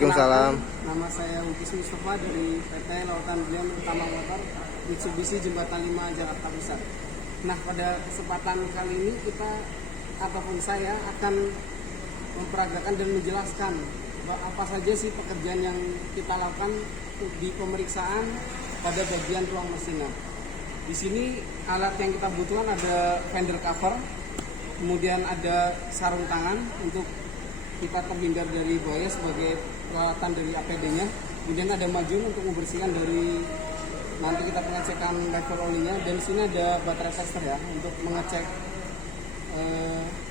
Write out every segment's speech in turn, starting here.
Waalaikumsalam. Nama saya Wukis Mustafa dari PT Lautan Belia Utama Motor Mitsubishi Jembatan 5 Jakarta Pusat. Nah, pada kesempatan kali ini saya akan memperagakan dan menjelaskan apa saja sih pekerjaan yang kita lakukan di pemeriksaan pada bagian ruang mesin. Di sini alat yang kita butuhkan ada fender cover, kemudian ada sarung tangan untuk kita terhindar dari buaya sebagai peralatan dari APD-nya. Kemudian ada majun untuk membersihkan dari nanti kita pengecekan level olinya. Dan di sini ada baterai tester ya untuk mengecek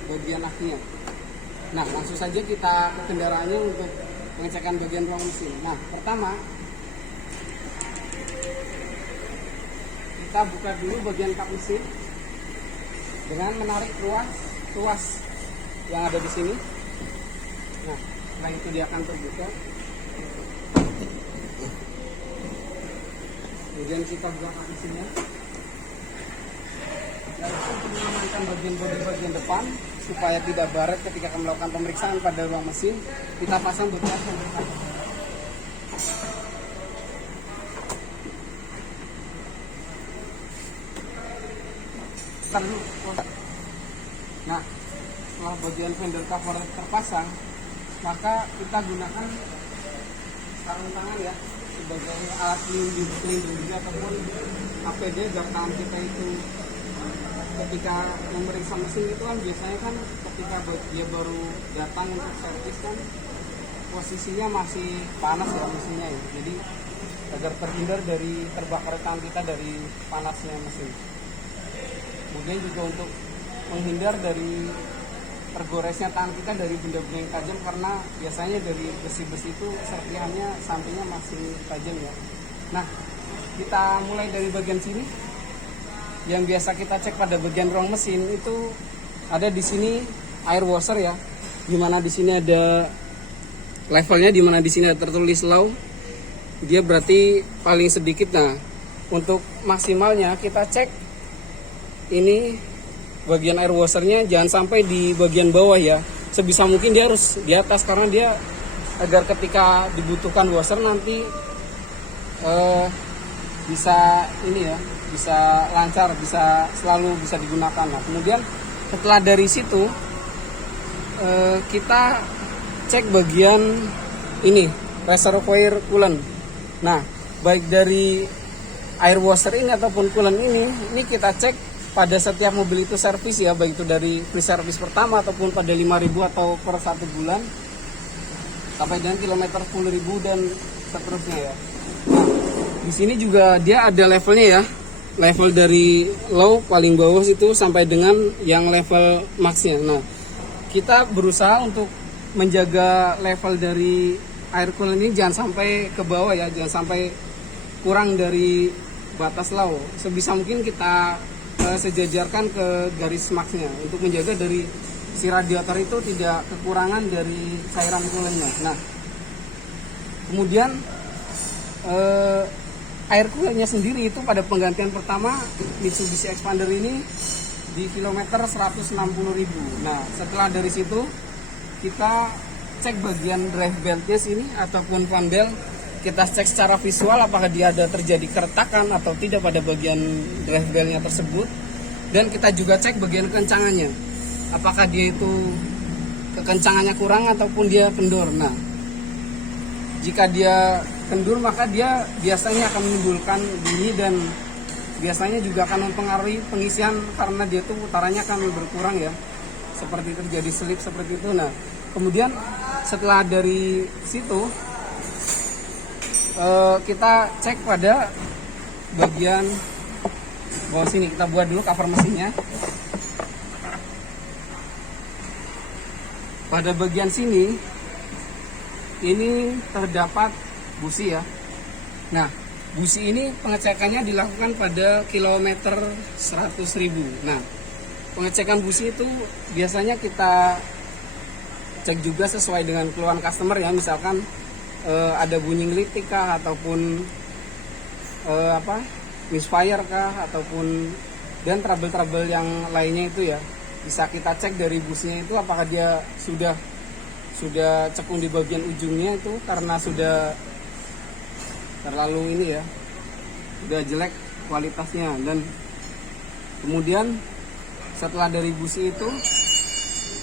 bagian akinya. Nah, langsung saja kita ke kendaraannya untuk pengecekan bagian ruang mesin. Nah, pertama kita buka dulu bagian kap mesin dengan menarik ruas yang ada di sini. Nah, setelah itu dia akan terbuka. Kemudian kita buka kap mesinnya. Lalu untuk mengamankan bagian depan supaya tidak baret ketika akan melakukan pemeriksaan pada ruang mesin, kita pasang beberapa fender cover. Nah, setelah bagian fender cover terpasang, maka kita gunakan sarung tangan ya sebagai alat pelindung diri ataupun APD agar tangan kita itu ketika memeriksa mesin itu kan biasanya kan ketika dia baru datang untuk servis kan posisinya masih panas ya mesinnya ya. Jadi agar terhindar dari terbakar tangan kita dari panasnya mesin. Kemudian juga untuk menghindar dari tergoresnya tangan kita dari benda-benda yang tajam, karena biasanya dari besi-besi itu serpihannya sampingnya masih tajam ya. Nah, kita mulai dari bagian sini. Yang biasa kita cek pada bagian ruang mesin itu ada di sini air washer ya. Dimana di sini ada levelnya, dimana di sini ada tertulis low. Dia berarti paling sedikit. Nah, untuk maksimalnya kita cek ini bagian air washernya jangan sampai di bagian bawah ya. Sebisa mungkin dia harus di atas karena dia agar ketika dibutuhkan washer nanti bisa ini ya, bisa lancar, bisa selalu bisa digunakan. Nah, kemudian setelah dari situ kita cek bagian ini reservoir coolant. Nah, baik dari air washer ini ataupun coolant ini kita cek pada setiap mobil itu servis ya, baik itu dari free service pertama ataupun pada 5.000 atau per 1 bulan sampai dengan kilometer 10.000 dan seterusnya ya. Nah, di sini juga dia ada levelnya ya. Level dari low paling bawah itu sampai dengan yang level maxnya. Nah, kita berusaha untuk menjaga level dari air coolant ini jangan sampai ke bawah ya, jangan sampai kurang dari batas low. Sebisa mungkin kita sejajarkan ke garis maxnya untuk menjaga dari si radiator itu tidak kekurangan dari cairan coolantnya. Nah, kemudian air coolantnya sendiri itu pada penggantian pertama Mitsubishi Expander ini di kilometer 160.000. Nah, setelah dari situ kita cek bagian drive beltnya sini ataupun fan belt. Kita cek secara visual apakah dia ada terjadi keretakan atau tidak pada bagian drive beltnya tersebut. Dan kita juga cek bagian kencangannya, apakah dia itu kekencangannya kurang ataupun dia kendur. Nah, jika dia kendur maka dia biasanya akan menimbulkan bunyi dan biasanya juga akan mempengaruhi pengisian karena dia tuh putarannya akan berkurang ya, seperti terjadi slip seperti itu. Nah, kemudian setelah dari situ kita cek pada bagian bawah sini. Kita buat dulu cover mesinnya. Pada bagian sini ini terdapat busi ya. Nah, busi ini pengecekannya dilakukan pada kilometer 100.000. Nah, pengecekan busi itu biasanya kita cek juga sesuai dengan keluhan customer ya. Misalkan ada bunyi ngelitik kah ataupun misfire kah ataupun dan trouble yang lainnya itu ya, bisa kita cek dari busnya itu apakah dia sudah sudah cekung di bagian ujungnya itu karena sudah terlalu ini ya, udah jelek kualitasnya. Dan kemudian setelah dari busi itu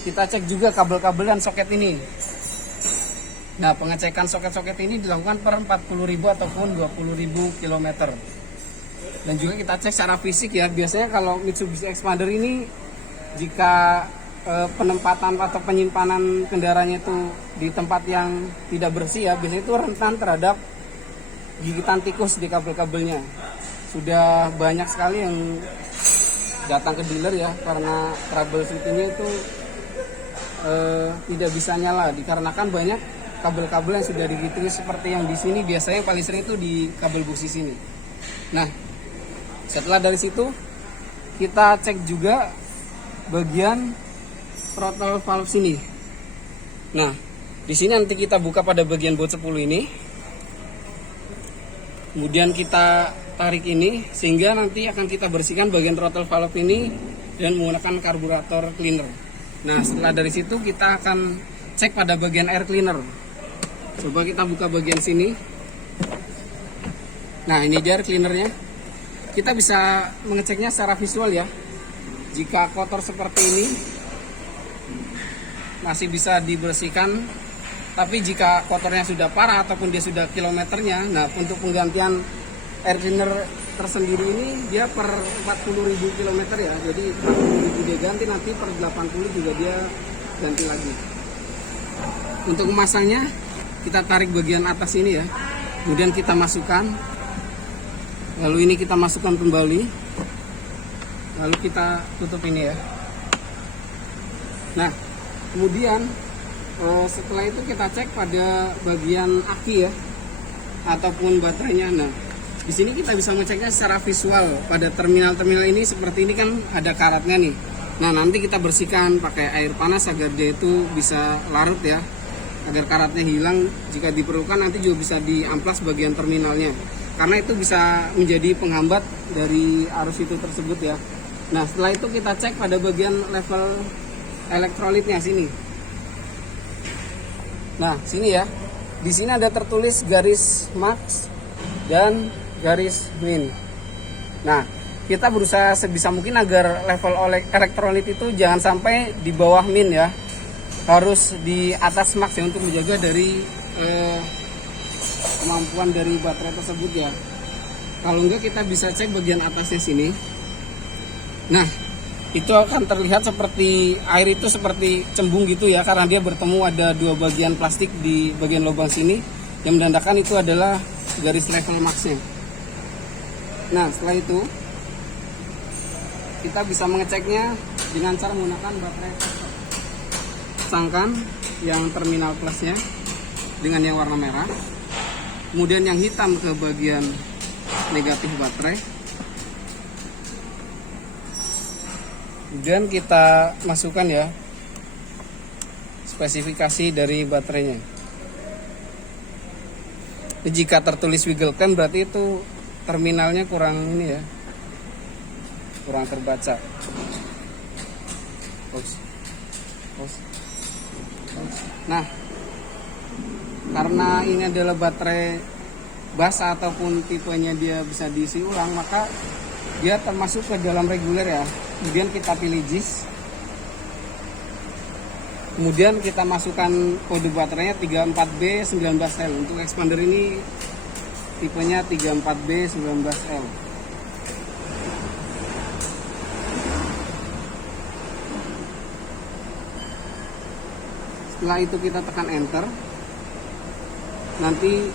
kita cek juga kabel-kabel dan soket ini. Nah, pengecekan soket-soket ini dilakukan per 40.000 ataupun 20.000 km. Dan juga kita cek secara fisik ya. Biasanya kalau Mitsubishi Xpander ini jika penempatan atau penyimpanan kendaraannya itu di tempat yang tidak bersih ya, biasanya itu rentan terhadap gigitan tikus di kabel-kabelnya. Sudah banyak sekali yang datang ke dealer ya karena troubleshootingnya itu tidak bisa nyala dikarenakan banyak kabel-kabel yang sudah digigit seperti yang di sini. Biasanya paling sering itu di kabel busi sini. Nah, setelah dari situ kita cek juga bagian throttle valve sini. Nah, di sini nanti kita buka pada bagian baut 10 ini. Kemudian kita tarik ini sehingga nanti akan kita bersihkan bagian throttle valve ini dan menggunakan karburator cleaner. Nah, setelah dari situ kita akan cek pada bagian air cleaner. Coba kita buka bagian sini. Nah, ini dia air cleanernya. Kita bisa mengeceknya secara visual ya. Jika kotor seperti ini masih bisa dibersihkan, tapi jika kotornya sudah parah ataupun dia sudah kilometernya, nah untuk penggantian air cleaner tersendiri ini dia per 40.000 km ya, jadi 40.000 dia ganti, nanti per 80 juga dia ganti lagi. Untuk memasangnya kita tarik bagian atas ini ya, kemudian kita masukkan, lalu ini kita masukkan kembali, lalu kita tutup ini ya. Nah, kemudian setelah itu kita cek pada bagian aki ya ataupun baterainya. Nah, di sini kita bisa mengeceknya secara visual pada terminal-terminal ini. Seperti ini kan ada karatnya nih. Nah, nanti kita bersihkan pakai air panas agar dia itu bisa larut ya, agar karatnya hilang. Jika diperlukan nanti juga bisa diamplas bagian terminalnya, karena itu bisa menjadi penghambat dari arus itu tersebut ya. Nah, setelah itu kita cek pada bagian level elektrolitnya sini. Nah, sini ya. Di sini ada tertulis garis max dan garis min. Nah, kita berusaha sebisa mungkin agar level elektrolit itu jangan sampai di bawah min ya. Harus di atas max ya, untuk menjaga dari kemampuan dari baterai tersebut ya. Kalau enggak kita bisa cek bagian atasnya sini. Nah, itu akan terlihat seperti air itu seperti cembung gitu ya, karena dia bertemu ada dua bagian plastik di bagian lubang sini yang menandakan itu adalah garis level maxnya. Nah, setelah itu kita bisa mengeceknya dengan cara menggunakan baterai. Pasangkan yang terminal plusnya dengan yang warna merah, kemudian yang hitam ke bagian negatif baterai. Kemudian kita masukkan ya spesifikasi dari baterainya. Jika tertulis wiggle cam berarti itu terminalnya kurang ini ya, kurang terbaca. Nah, karena ini adalah baterai basah ataupun tipenya dia bisa diisi ulang, maka dia termasuk ke dalam reguler ya. Kemudian kita pilih JIS, kemudian kita masukkan kode baterainya 34B19L. Untuk Xpander ini tipenya 34B19L. Setelah itu kita tekan enter, nanti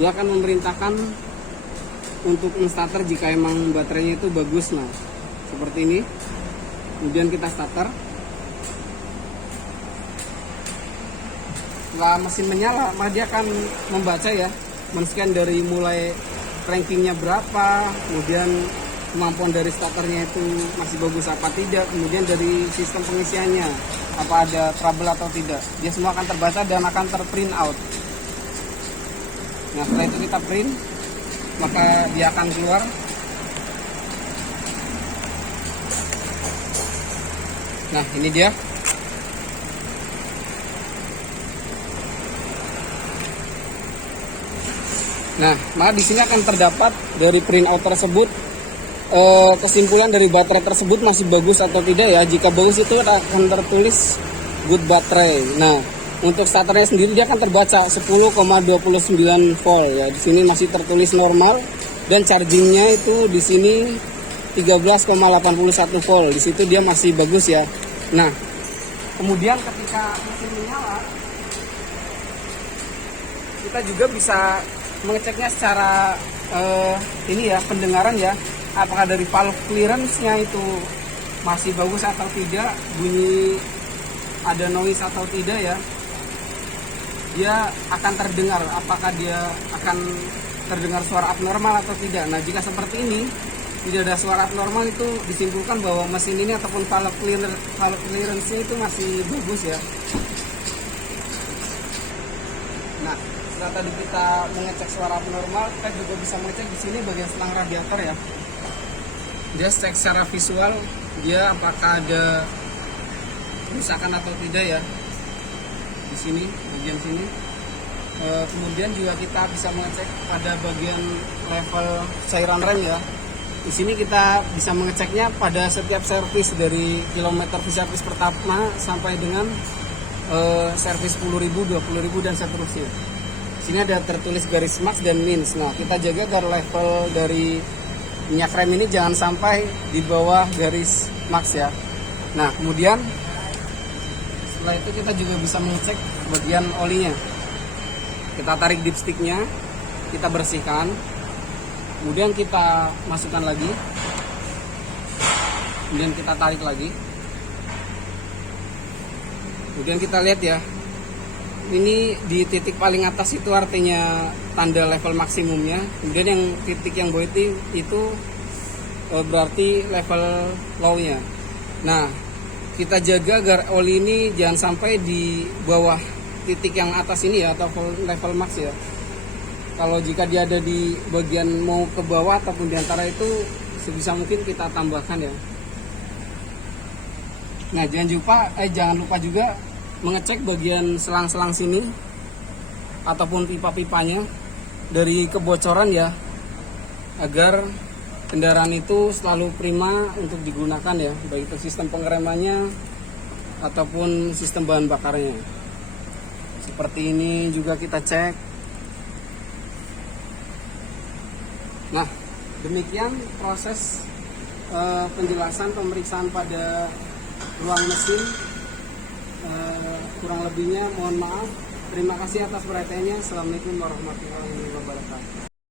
dia akan memerintahkan untuk starter jika emang baterainya itu bagus. Nah, seperti ini. Kemudian kita starter. Setelah mesin menyala, maka dia akan membaca ya, men-scan dari mulai rankingnya berapa, kemudian kemampuan dari starternya itu masih bagus apa tidak, kemudian dari sistem pengisiannya apa ada trouble atau tidak. Dia semua akan terbaca dan akan terprint out. Nah, setelah itu kita print, maka dia akan keluar. Nah, ini dia. Nah, maka di sini akan terdapat dari printout tersebut kesimpulan dari baterai tersebut masih bagus atau tidak ya. Jika bagus itu akan tertulis good baterai. Nah, untuk starternya sendiri dia akan terbaca 10,29 volt ya. Di sini masih tertulis normal dan chargingnya itu di sini 13,81 volt. Di situ dia masih bagus ya. Nah, kemudian ketika mesin menyala, kita juga bisa mengeceknya secara ini ya, pendengaran ya. Apakah dari valve clearance-nya itu masih bagus atau tidak, bunyi ada noise atau tidak ya. Dia akan terdengar, apakah dia akan terdengar suara abnormal atau tidak. Nah, jika seperti ini tidak ada suara abnormal, itu disimpulkan bahwa mesin ini ataupun valve clearance-nya itu masih bagus ya. Nah, setelah tadi kita mengecek suara abnormal, kita juga bisa mengecek di sini bagian selang radiator ya. Dia cek secara visual, dia apakah ada kerusakan atau tidak ya. Di sini, bagian sini. Kemudian juga kita bisa mengecek pada bagian level cairan rem ya. Di sini kita bisa mengeceknya pada setiap servis dari kilometer servis pertama sampai dengan servis 10.000, 20.000 dan seterusnya. Di sini ada tertulis garis max dan mins. Nah, kita jaga agar level dari minyak rem ini jangan sampai di bawah garis max ya. Nah, kemudian setelah itu kita juga bisa mengecek bagian olinya. Kita tarik dipsticknya, kita bersihkan, kemudian kita masukkan lagi, kemudian kita tarik lagi, kemudian kita lihat ya, ini di titik paling atas itu artinya tanda level maksimumnya, kemudian yang titik yang bawah itu berarti level low-nya. Nah, kita jaga agar oli ini jangan sampai di bawah titik yang atas ini ya, atau level max ya. Kalau jika dia ada di bagian mau ke bawah ataupun di antara itu, sebisa mungkin kita tambahkan ya. Nah, jangan lupa juga mengecek bagian selang-selang sini ataupun pipa-pipanya dari kebocoran ya, agar kendaraan itu selalu prima untuk digunakan ya, baik itu sistem pengeremannya ataupun sistem bahan bakarnya. Seperti ini juga kita cek. Nah, demikian proses penjelasan pemeriksaan pada ruang mesin. Kurang lebihnya mohon maaf. Terima kasih atas perhatiannya. Assalamualaikum warahmatullahi wabarakatuh.